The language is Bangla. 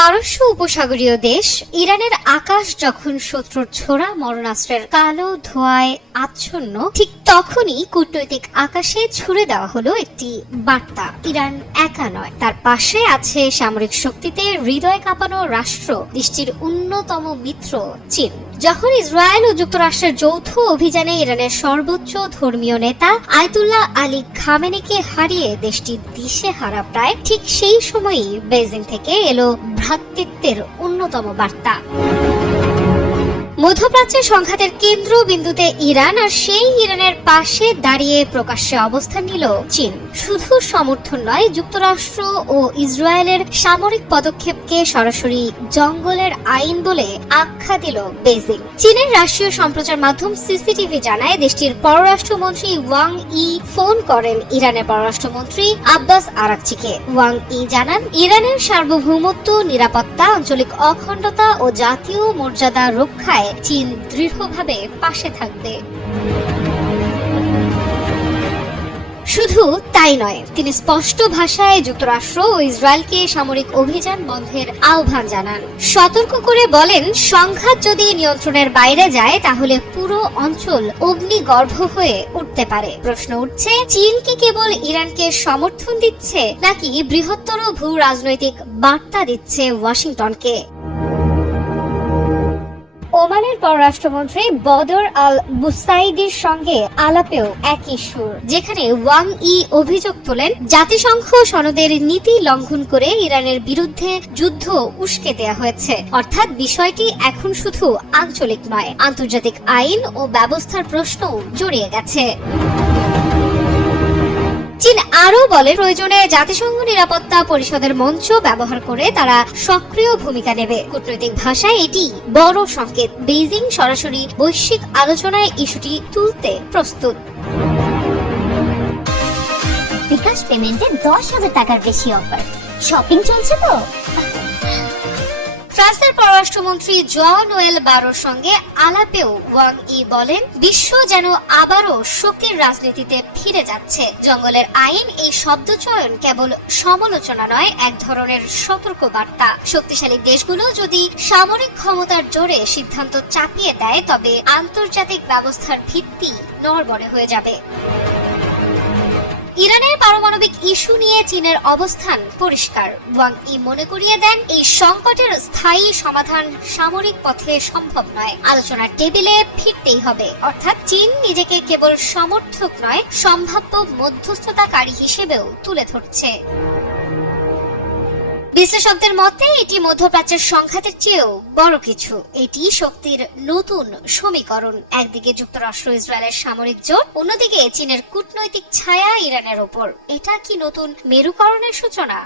পারস্য উপসাগরীয় দেশ ইরানের আকাশ যখন শত্রুর ছোড়া মরণাস্ত্রের কালো ধোঁয়ায় আচ্ছন্ন, ঠিক তখনই কূটনৈতিক আকাশে ছুড়ে দেওয়া হলো একটি বার্তা। ইরান একা নয়, তার পাশে আছে সামরিক শক্তিতে হৃদয় কাঁপানো রাষ্ট্র, দেশটির অন্যতম মিত্র চীন। যখন ইসরায়েল ও যুক্তরাষ্ট্রের যৌথ অভিযানে ইরানের সর্বোচ্চ ধর্মীয় নেতা আয়াতুল্লাহ আলী খামেনেকে হারিয়ে দেশটি দিশেহারা প্রায়, ঠিক সেই সময়ই বেজিং থেকে এলো ভ্রাতৃত্বের অন্যতম বার্তা। মধ্যপ্রাচ্যের সংঘাতের কেন্দ্রবিন্দুতে ইরান, আর সেই ইরানের পাশে দাঁড়িয়ে প্রকাশ্যে অবস্থান নিল চীন। শুধু সমর্থন নয়, যুক্তরাষ্ট্র ও ইসরায়েলের সামরিক পদক্ষেপকে সরাসরি জঙ্গলের আইন বলে আখ্যা দিল বেজিং। চীনের রাষ্ট্রীয় সম্প্রচার মাধ্যম সিসিটিভি জানায়, দেশটির পররাষ্ট্রমন্ত্রী ওয়াং ই ফোন করেন ইরানের পররাষ্ট্রমন্ত্রী আব্বাস আরাকচিকে। ওয়াং ই জানান, ইরানের সার্বভৌমত্ব, নিরাপত্তা, আঞ্চলিক অখণ্ডতা ও জাতীয় মর্যাদা রক্ষায় চীন দৃঢ়ভাবে পাশে থাকবে। শুধু তাই নয়, তিনি স্পষ্ট ভাষায় যুক্তরাষ্ট্র ও ইসরায়েলকে সামরিক অভিযান বন্ধের আহ্বান জানান। সতর্ক করে বলেন, সংঘাত যদি নিয়ন্ত্রণের বাইরে যায় তাহলে পুরো অঞ্চল অগ্নিগর্ভ হয়ে উঠতে পারে। প্রশ্ন উঠছে, চীন কি কেবল ইরানকে সমর্থন দিচ্ছে, নাকি বৃহত্তর ভূ রাজনৈতিক বার্তা দিচ্ছে ওয়াশিংটনকে? ওমানের পররাষ্ট্রমন্ত্রী বদর আল বুসাইদির সঙ্গে আলাপেও একই সুর, যেখানে ওয়াং ই অভিযোগ তোলেন, জাতিসংঘ সনদের নীতি লঙ্ঘন করে ইরানের বিরুদ্ধে যুদ্ধ উস্কে দেয়া হয়েছে। অর্থাৎ বিষয়টি এখন শুধু আঞ্চলিক নয়, আন্তর্জাতিক আইন ও ব্যবস্থার প্রশ্নও জড়িয়ে গেছে। চীন আরও বলে, প্রয়োজনে জাতিসংঘ নিরাপত্তা পরিষদের মঞ্চ ব্যবহার করে তারা সক্রিয় ভূমিকা নেবে। কূটনৈতিক ভাষায় এটি বড় সংকেত, বেইজিং সরাসরি বৈশ্বিক আলোচনায় ইস্যুটি তুলতে প্রস্তুত। বিকাশ পেমেন্টে 10,000 টাকার বেশি অফার, শপিং চলছে তো। ফ্রান্সের পররাষ্ট্রমন্ত্রী জোয়াও নোয়েল বারোর সঙ্গে আলাপেও ওয়াং ই বলেন, বিশ্ব যেন আবারও শক্তির রাজনীতিতে ফিরে যাচ্ছে। জঙ্গলের আইন এই শব্দচয়ন কেবল সমালোচনা নয়, এক ধরনের সতর্ক বার্তা। শক্তিশালী দেশগুলো যদি সামরিক ক্ষমতার জোরে সিদ্ধান্ত চাপিয়ে দেয়, তবে আন্তর্জাতিক ব্যবস্থার ভিত্তি নড়বড়ে হয়ে যাবে। ইরানের পারমাণবিক ইস্যু নিয়ে চীনের অবস্থান পরিষ্কার। ওয়াং ই মনে করিয়ে দেন, এই সংকটের স্থায়ী সমাধান সামরিক পথে সম্ভব নয়, আলোচনার টেবিলে ফিরতেই হবে। অর্থাৎ চীন নিজেকে কেবল সমর্থক নয়, সম্ভাব্য মধ্যস্থতাকারী হিসেবেও তুলে ধরছে। বিশ্লেষকদের মতে এটি মধ্যপ্রাচ্যের সংঘাতের চেয়েও বড় কিছু। এটি শক্তির নতুন সমীকরণ। একদিকে যুক্তরাষ্ট্র ইসরায়েলের সামরিক জোট, অন্যদিকে চীনের কূটনৈতিক ছায়া ইরানের ওপর। এটা কি নতুন মেরুকরণের সূচনা?